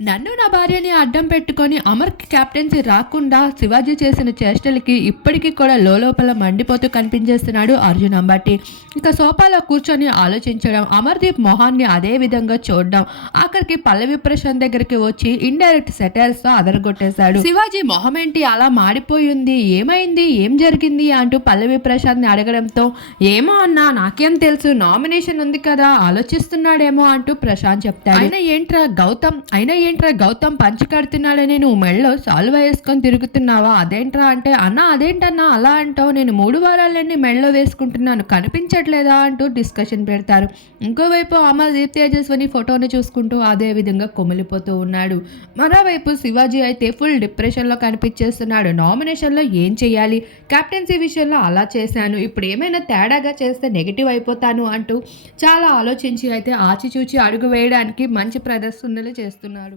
నన్ను నా భార్యని అడ్డం పెట్టుకొని అమర్కి కెప్టెన్సీ రాకుండా శివాజీ చేసిన చేష్టలకి ఇప్పటికీ కూడా లోపల మండిపోతూ కనిపించేస్తున్నాడు అర్జున్ అంబట్టి ఇక సోఫాలో కూర్చొని ఆలోచించడం అమర్దీప్ మొహాన్ని అదే విధంగా చూడడం ఆఖరికి పల్లవి ప్రశాంత్ దగ్గరికి వచ్చి ఇండైరెక్ట్ సెటైల్స్తో అదరగొట్టేశాడు. శివాజీ మొహం ఏంటి అలా మాడిపోయింది? ఏమైంది? ఏం జరిగింది? అంటూ పల్లవి ప్రశాంత్ని అడగడంతో ఏమో అన్నా నాకేం తెలుసు నామినేషన్ ఉంది కదా ఆలోచిస్తున్నాడేమో అంటూ ప్రశాంత్ చెప్తాడు. అయినా ఏంట్రా గౌతమ్? అయినా ఏంట్రా గౌతమ్ పంచి కడుతున్నాడని నువ్వు మెళ్ళో సాల్వ్ వేసుకొని తిరుగుతున్నావా? అదేంట్రా అంటే అన్న అదేంటన్నా అలా అంటావు. నేను మూడు వారాలన్నీ మెళ్ళో వేసుకుంటున్నాను. కనిపించట్లేదా? అంటూ డిస్కషన్ పెడతారు. ఇంకోవైపు అమర్దీప్ తేజస్వని ఫోటోని చూసుకుంటూ అదే విధంగా కొమిలిపోతూ ఉన్నాడు. మరోవైపు శివాజీ అయితే ఫుల్ డిప్రెషన్లో కనిపించేస్తున్నాడు. నామినేషన్లో ఏం చేయాలి? కెప్టెన్సీ విషయంలో అలా చేశాను. ఇప్పుడు ఏమైనా తేడాగా చేస్తే నెగిటివ్ అయిపోతాను అంటూ చాలా ఆలోచించి అయితే ఆచిచూచి అడుగు వేయడానికి మంచి ప్రదర్శనలు చేస్తున్నాడు.